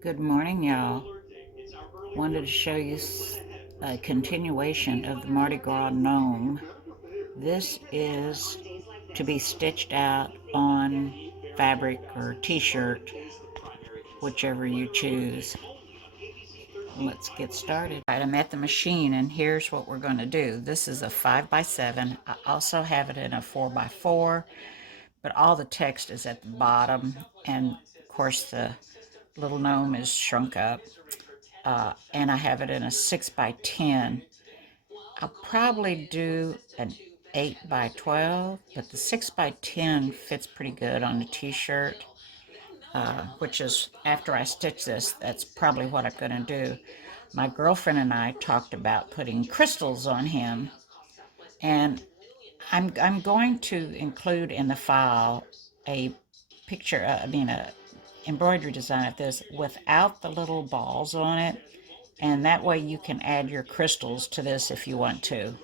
Good morning, y'all. Wanted to show you a continuation of the Mardi Gras Gnome. This is to be stitched out on fabric or t-shirt, whichever you choose. Let's get started. All right, I'm at the machine and here's what we're going to do. This is a 5x7. I also have it in a 4x4, but all the text is at the bottom, and of course the little gnome is shrunk up. And I have it in a 6x10. I'll probably do an 8x12, but the 6x10 fits pretty good on a t-shirt, which is, after I stitch this, that's probably what I'm going to do. My girlfriend and I talked about putting crystals on him, and I'm going to include in the file a picture, a embroidery design of this without the little balls on it, and that way you can add your crystals to this if you want to,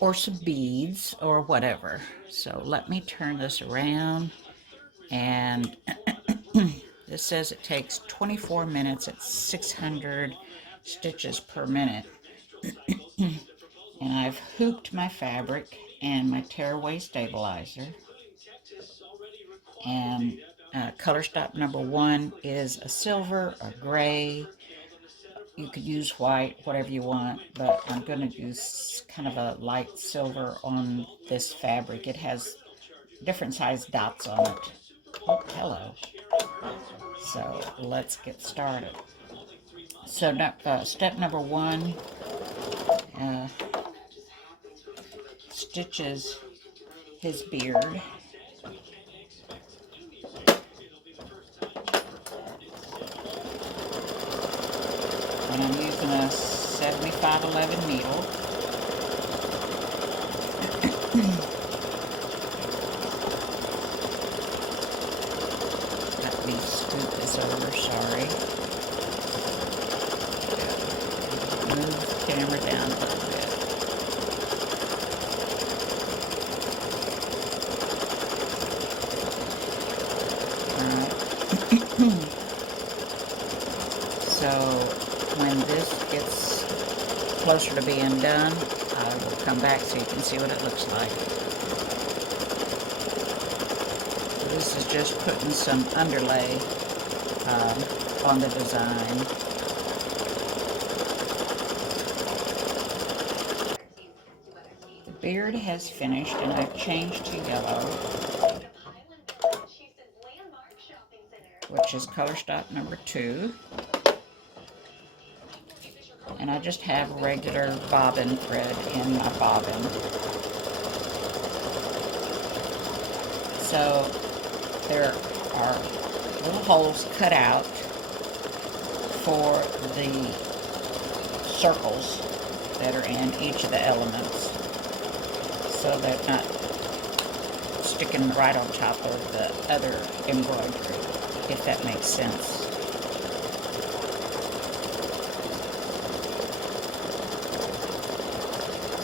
or some beads or whatever. So let me turn this around, and this says it takes 24 minutes at 600 stitches per minute. And I've hooped my fabric and my tearaway stabilizer, and color stop number 1 is a silver, a gray. You could use white, whatever you want, but I'm going to use kind of a light silver on this fabric. It has different size dots on it. Oh, hello. So let's get started. So step number 1, uh, stitches his beard. And I'm using a 7511 needle. Let me scoot this over, sorry. Move the camera down a little bit. Alright. So when this gets closer to being done, I will come back so you can see what it looks like. So this is just putting some underlay on the design. The beard has finished, and I've changed to yellow, which is color stop number 2. And I just have regular bobbin thread in my bobbin. So there are little holes cut out for the circles that are in each of the elements, so they're not sticking right on top of the other embroidery, if that makes sense.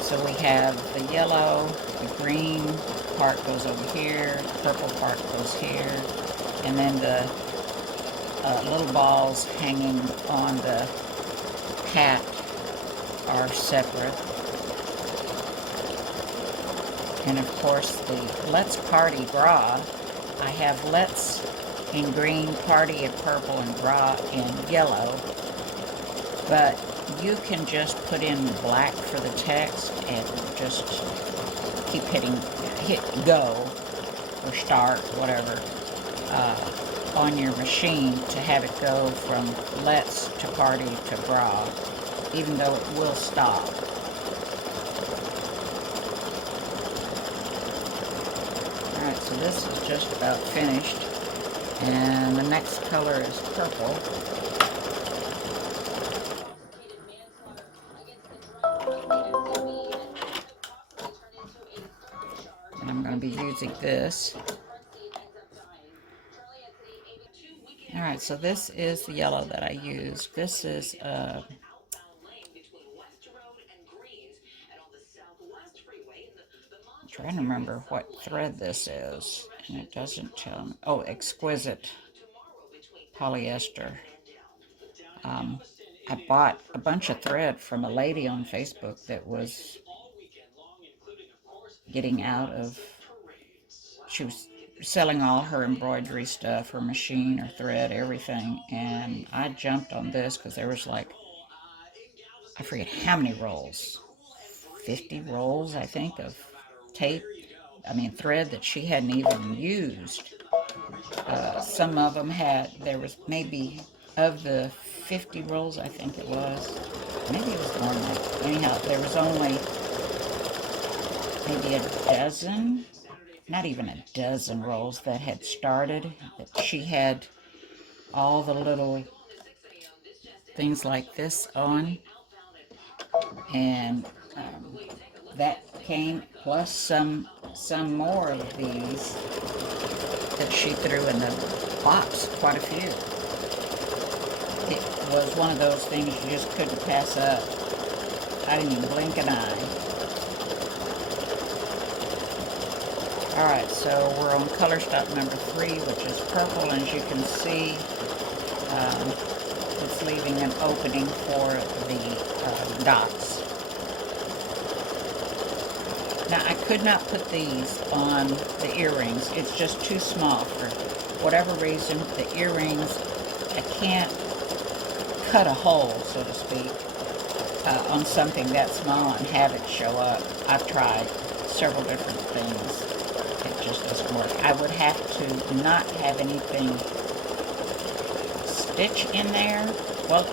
So we have the yellow, the green part goes over here, the purple part goes here, and then the little balls hanging on the hat are separate. And of course the Let's Party Gras, I have Let's in green, Party in purple, and Gras in yellow, but you can just put in black for the text and just keep hit go or start, whatever, on your machine to have it go from Let's to Party to Gras, even though it will stop. Alright, so this is just about finished, and the next color is purple. And I'm going to be using this. Alright, so this is the yellow that I used. This is I'm trying to remember what thread this is, and it doesn't tell me. Oh, Exquisite. polyester. I bought a bunch of thread from a lady on Facebook that was getting out of, she was selling all her embroidery stuff, her machine, her thread, everything, and I jumped on this because there was like, I forget how many rolls, 50 rolls, I think, of tape, thread that she hadn't even used. Some of them had, there was maybe, of the 50 rolls, I think it was, maybe it was more than that. Anyhow, there was only maybe a dozen, not even a dozen rolls that had started, that she had all the little things like this on, and that came, plus some more of these that she threw in the box, quite a few. It was one of those things you just couldn't pass up. I didn't even blink an eye. Alright, so we're on color stop number 3, which is purple, and as you can see, it's leaving an opening for the dots. Now, I could not put these on the earrings. It's just too small for whatever reason. The earrings, I can't cut a hole, so to speak, on something that small and have it show up. I've tried several different things. It just doesn't work. I would have to not have anything stitch in there. Well,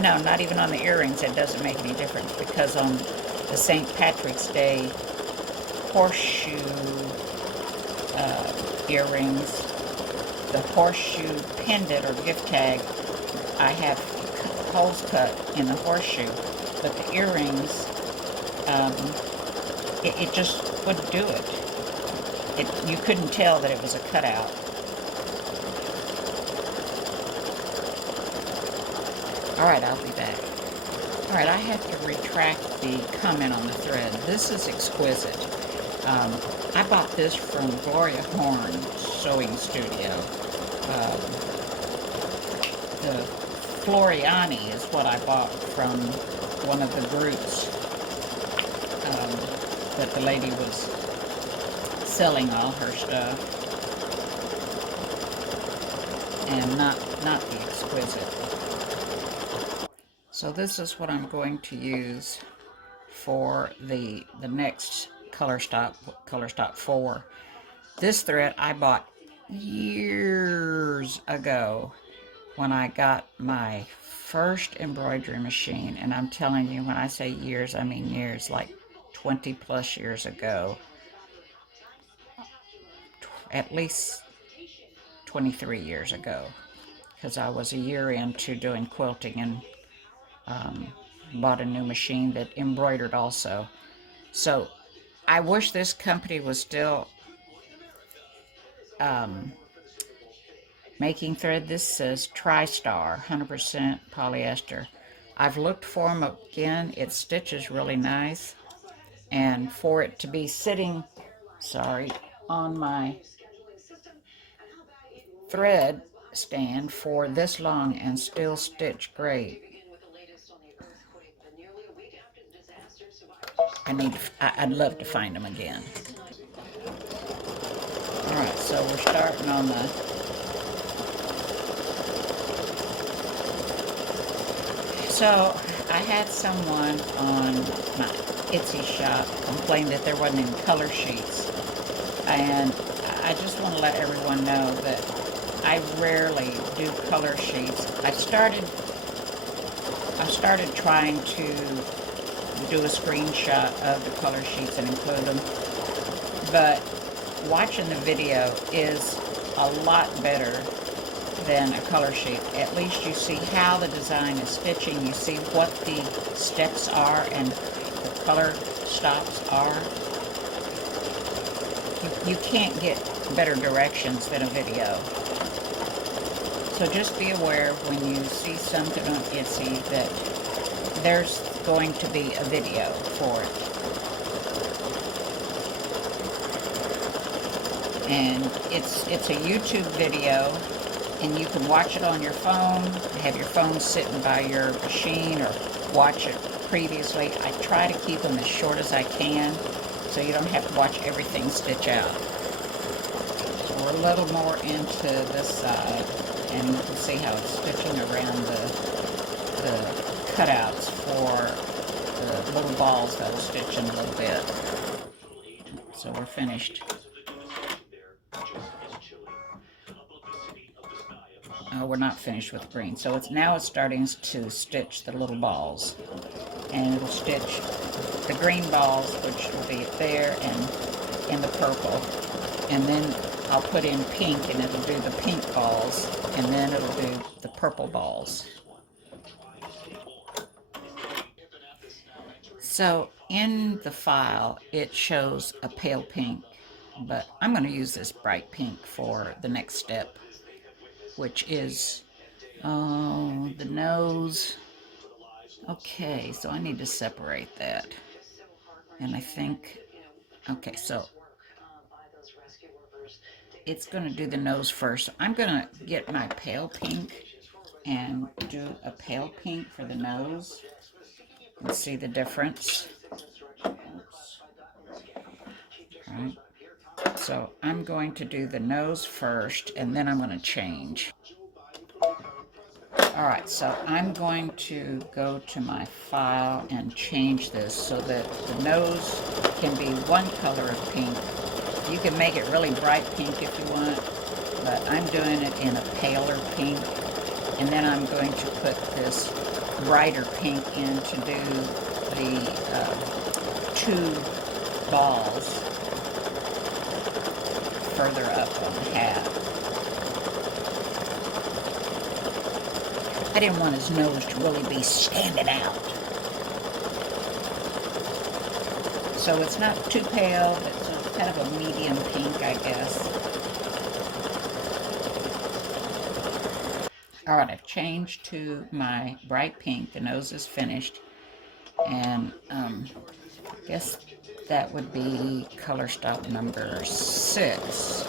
no, not even on the earrings. It doesn't make any difference, because on the St. Patrick's Day horseshoe earrings, the horseshoe pendant or gift tag, I have holes cut in the horseshoe, but the earrings, it just wouldn't do it. You couldn't tell that it was a cutout. Alright, I'll be back. Alright, I have to retract the comment on the thread. This is exquisite. I bought this from Gloria Horn's Sewing Studio. The Floriani is what I bought from one of the groups that the lady was selling all her stuff, and not the exquisite. So this is what I'm going to use for the next color stop 4. This thread I bought years ago when I got my first embroidery machine, and I'm telling you, when I say years, I mean years, like 20 plus years ago, at least 23 years ago, because I was a year into doing quilting and bought a new machine that embroidered also. So I wish this company was still making thread. This says TriStar, 100% polyester. I've looked for them again. It stitches really nice, and for it to be sitting, on my thread stand for this long and still stitch great, I'd love to find them again. Alright, so we're starting on the So I had someone on my Etsy shop complain that there wasn't any color sheets, and I just want to let everyone know that I rarely do color sheets. I started trying to do a screenshot of the color sheets and include them, but watching the video is a lot better than a color sheet. At least you see how the design is stitching, you see what the steps are and the color stops are. You can't get better directions than a video. So just be aware when you see something on Etsy that there's going to be a video for it. And it's a YouTube video, And you can watch it on your phone, have your phone sitting by your machine, or watch it previously. I try to keep them as short as I can so you don't have to watch everything stitch out. So we're a little more into this side, and you can see how it's stitching around the cutouts for the little balls that will stitch in a little bit. So we're finished. We're not finished with the green. So now it's starting to stitch the little balls. And it'll stitch the green balls, which will be there, and in the purple. And then I'll put in pink, and it'll do the pink balls, and then it'll do the purple balls. So in the file, it shows a pale pink, but I'm going to use this bright pink for the next step, which is the nose. Okay, so I need to separate that. And I think, okay, so it's going to do the nose first. I'm going to get my pale pink and do a pale pink for the nose and see the difference. Oops. All right. So I'm going to do the nose first, and then I'm going to change. All right, so I'm going to go to my file and change this so that the nose can be one color of pink. You can make it really bright pink if you want, but I'm doing it in a paler pink. And then I'm going to put this brighter pink in to do the two balls further up on the hat. I didn't want his nose to really be standing out. So it's not too pale, it's kind of a medium pink, I guess. All right, I've changed to my bright pink. The nose is finished. And I guess that would be color stop number 6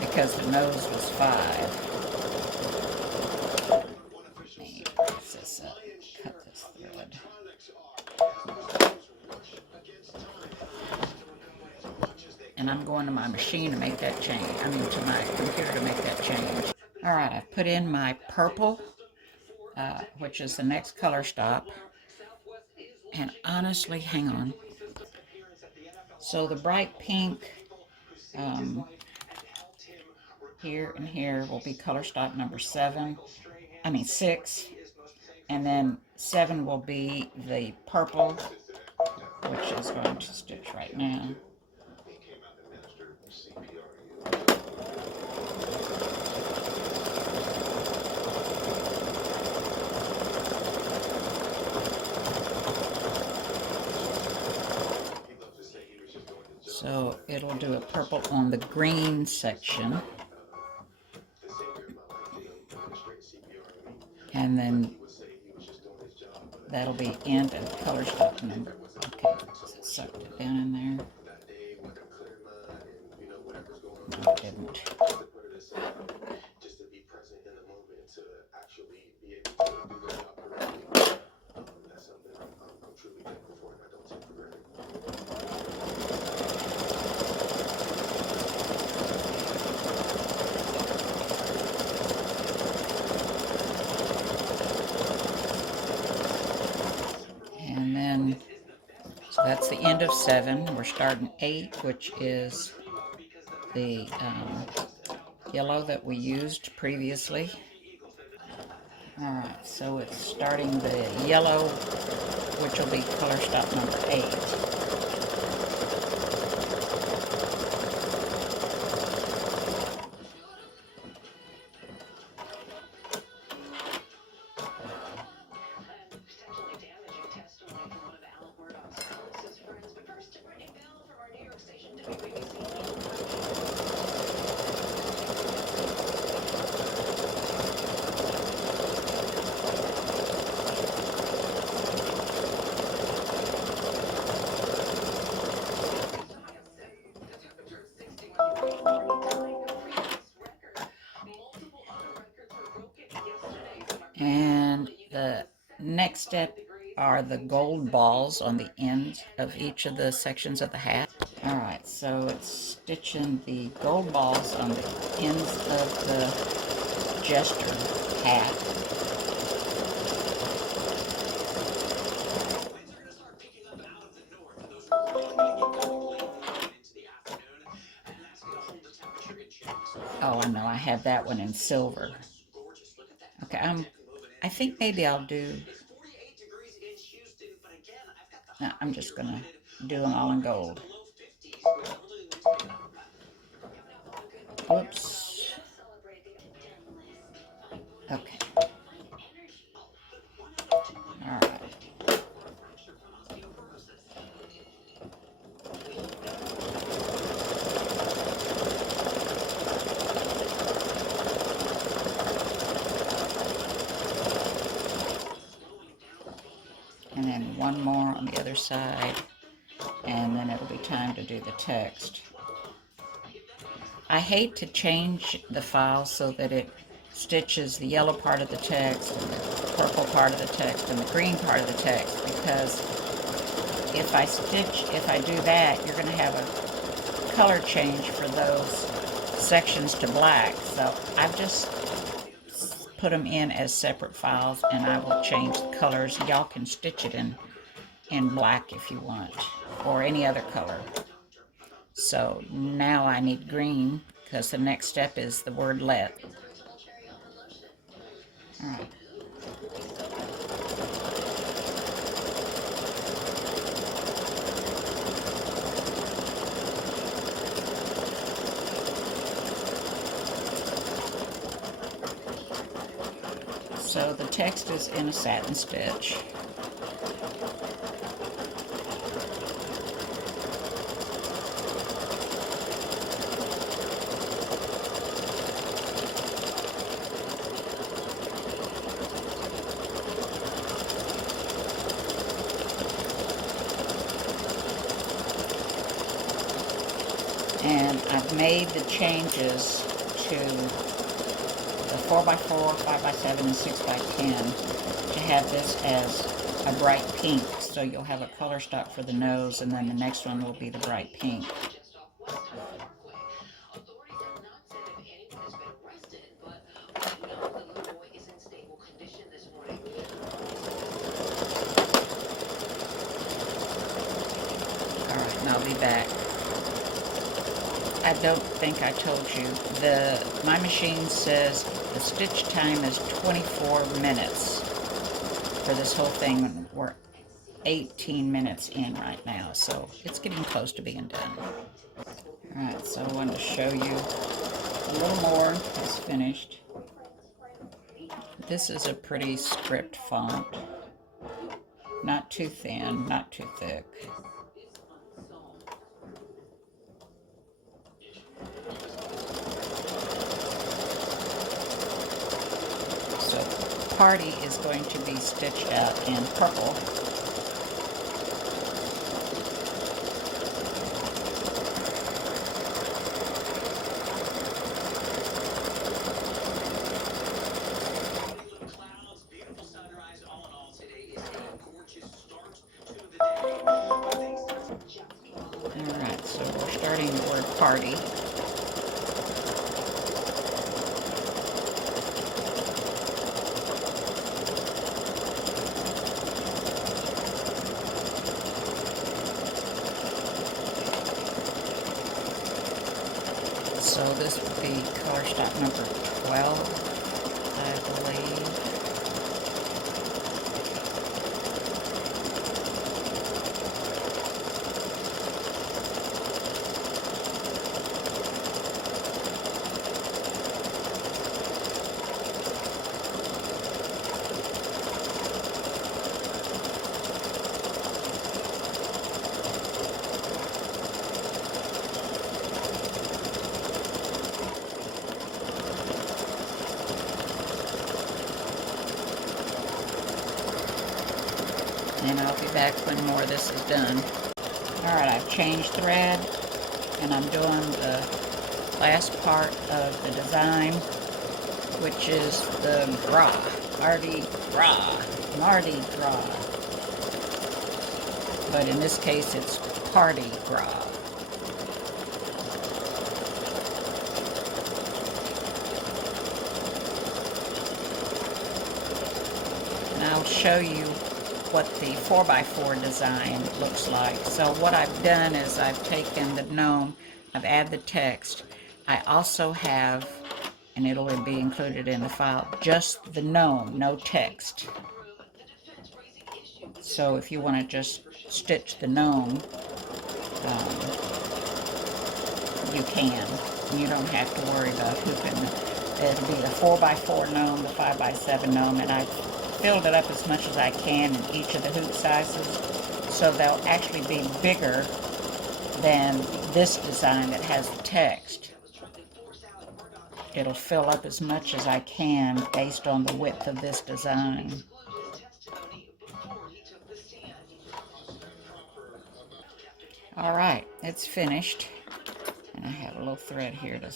because the nose was 5. Let me press this up, cut this thread. And I'm going to my machine to make that change. I mean, to my computer to make that change. All right, I've put in my purple, which is the next color stop. And honestly, hang on. So the bright pink here and here will be color stop number 6. And then 7 will be the purple, which is going to stitch right now. So it'll do a purple on the green section. And then that'll be end and color stop number. Okay, sucked it down in there. No, it didn't. So that's the end of 7. We're starting 8, which is the yellow that we used previously. Alright, so it's starting the yellow, which will be color stop number 8. And the next step are the gold balls on the ends of each of the sections of the hat. Alright, so it's stitching the gold balls on the ends of the jester hat. Oh, I know, I have that one in silver. Okay, I think maybe I'll do, no, I'm just gonna do them all in gold. Whoops. Okay. Alright. And then one more on the other side, and then it'll be time to do the text. I hate to change the file so that it stitches the yellow part of the text, and the purple part of the text, and the green part of the text, because if I do that, you're going to have a color change for those sections to black. So I've just put them in as separate files, and I will change the colors. Y'all can stitch it in black if you want, or any other color. So now I need green, because the next step is the word let. All right. So the text is in a satin stitch. And I've made the changes to the 4x4, 5x7, and 6x10 to have this as a bright pink. So you'll have a color stock for the nose, and then the next one will be the bright pink. Alright, and I'll be back. I don't think I told you, my machine says the stitch time is 24 minutes for this whole thing. We're 18 minutes in right now, so it's getting close to being done. Alright, so I wanted to show you a little more is finished. This is a pretty script font. Not too thin, not too thick. So Party is going to be stitched out in purple. Alright, so we're starting the word party. So this would be color stock number 12, I believe. And I'll be back when more of this is done. Alright, I've changed thread, and I'm doing the last part of the design. which is the gras, Mardi Gras. But in this case, it's Party Gras. And I'll show you what the 4x4 design looks like. So what I've done is I've taken the gnome, I've added the text. I also have, and it'll be included in the file, just the gnome, no text. So if you want to just stitch the gnome, you can. You don't have to worry about who can. It'll be the 4x4 gnome, the 5x7 gnome, and I've filled it up as much as I can in each of the hoop sizes, so they'll actually be bigger than this design that has the text. It'll fill up as much as I can based on the width of this design. All right, it's finished. And I have a little thread here to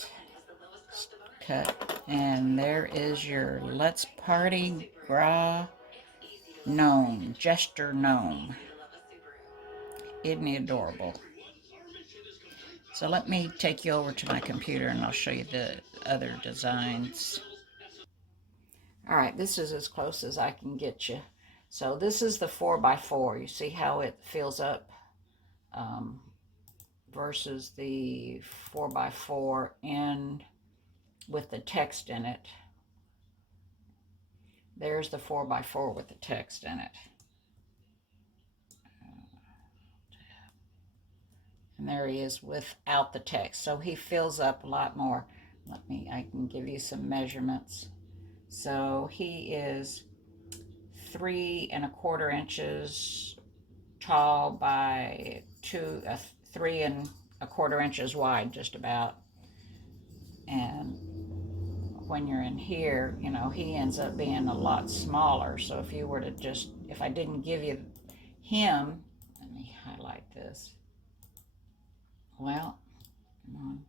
cut. And there is your Let's Party Gras Gnome, Gesture Gnome. Isn't he adorable? So let me take you over to my computer and I'll show you the other designs. All right, this is as close as I can get you. So this is the 4x4. You see how it fills up versus the 4x4 in with the text in it. There's the 4x4 with the text in it. And there he is without the text. So he fills up a lot more. I can give you some measurements. So he is 3¼ inches tall by 3¼ inches wide, just about. And when you're in here, you know, he ends up being a lot smaller. So if you were to if I didn't give you him, let me highlight this. Well, come on.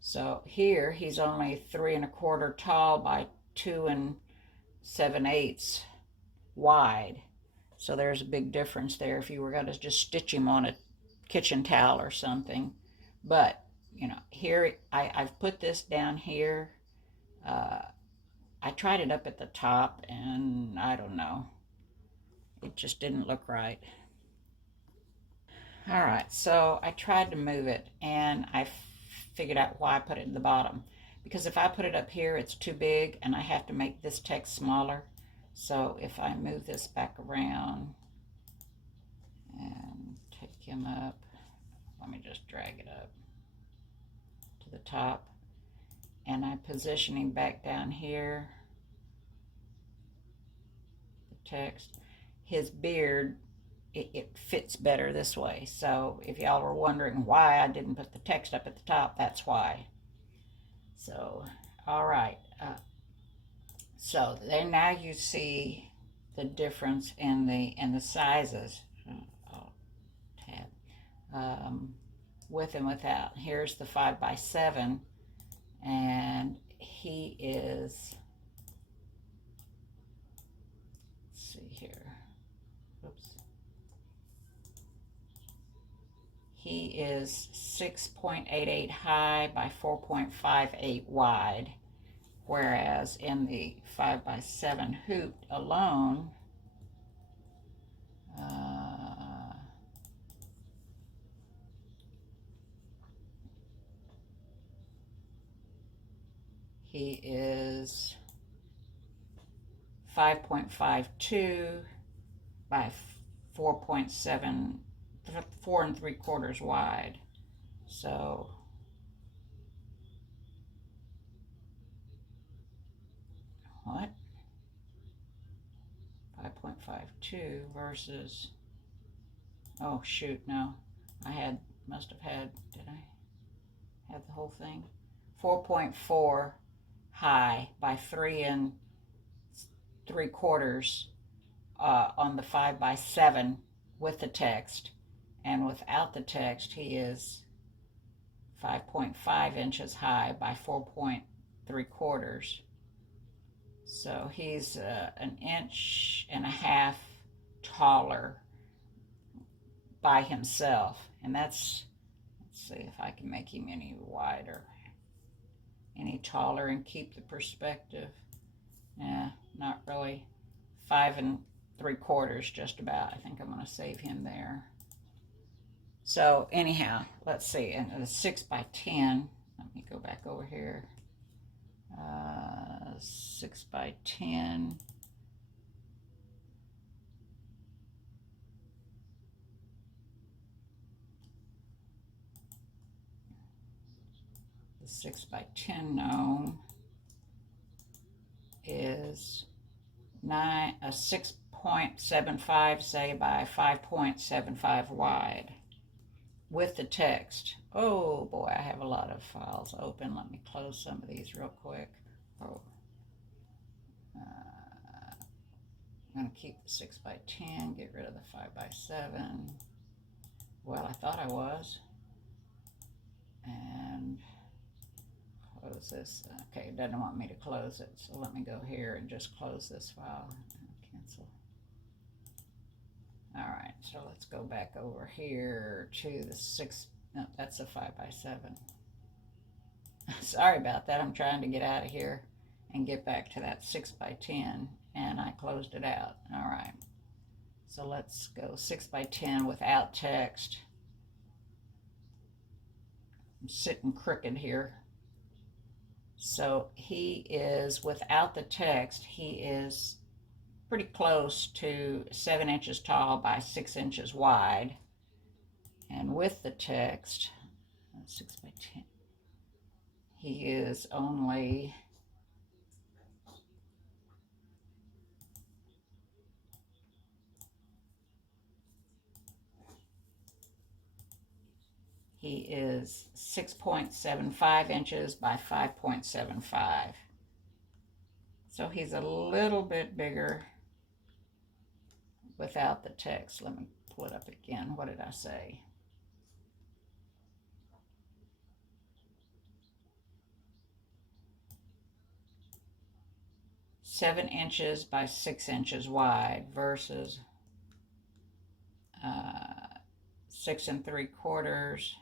So here he's only 3¼ tall by 2 7/8 wide. So there's a big difference there if you were going to just stitch him on a kitchen towel or something. But, you know, here I've put this down here. I tried it up at the top and I don't know. It just didn't look right. All right, so I tried to move it and I figured out why I put it in the bottom. Because if I put it up here, it's too big and I have to make this text smaller. So if I move this back around and take him up, let me just drag it up to the top, and I position him back down here, the text, his beard, it fits better this way. So if y'all were wondering why I didn't put the text up at the top, that's why. So, all right. So then now you see the difference in the sizes. I'll tab with and without. Here's the 5x7, and he is. Let's see here. Oops. He is 6.88 high by 4.58 wide, whereas in the 5x7 hoop alone, he is 5.52 by 4.7, 4¾ wide. So what? 5.52 versus, oh shoot, no. Must have had, did I have the whole thing? 4.4 high by 3¾ on the 5x7 with the text, and without the text he is 5.5 inches high by 4.75. So he's an inch and a half taller by himself. And let's see if I can make him any wider, any taller, and keep the perspective. Yeah, not really. 5.75, just about. I think I'm going to save him there. So anyhow, let's see. And the 6x10. Let me go back over here. 6x10. The 6x10 gnome is 6.75, say, by 5.75 wide with the text. Oh boy, I have a lot of files open. Let me close some of these real quick. Oh, I'm going to keep the 6x10, get rid of the 5x7. Well, I thought I was. And close this. Okay, it doesn't want me to close it, so let me go here and just close this file. Cancel. All right, so let's go back over here to the 6. No, that's a 5x7. Sorry about that. I'm trying to get out of here and get back to that 6x10, and I closed it out. All right, so let's go 6x10 without text. I'm sitting crooked here. So he is, without the text, he is pretty close to 7 inches tall by 6 inches wide. And with the text, 6x10, he is only he is 6.75 inches by 5.75. So he's a little bit bigger without the text. Let me pull it up again. What did I say? Seven inches by 6 inches wide versus 6.75.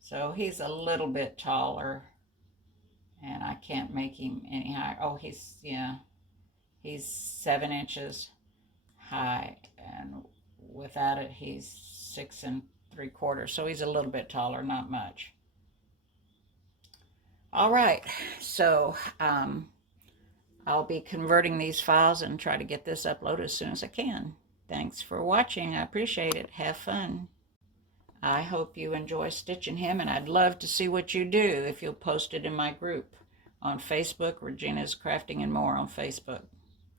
So he's a little bit taller, and I can't make him any higher. Oh, he's 7 inches high, and without it, he's 6.75. So he's a little bit taller, not much. All right, so I'll be converting these files and try to get this uploaded as soon as I can. Thanks for watching. I appreciate it. Have fun. I hope you enjoy stitching him, and I'd love to see what you do if you'll post it in my group on Facebook, Regina's Crafting and More on Facebook.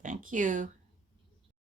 Thank you.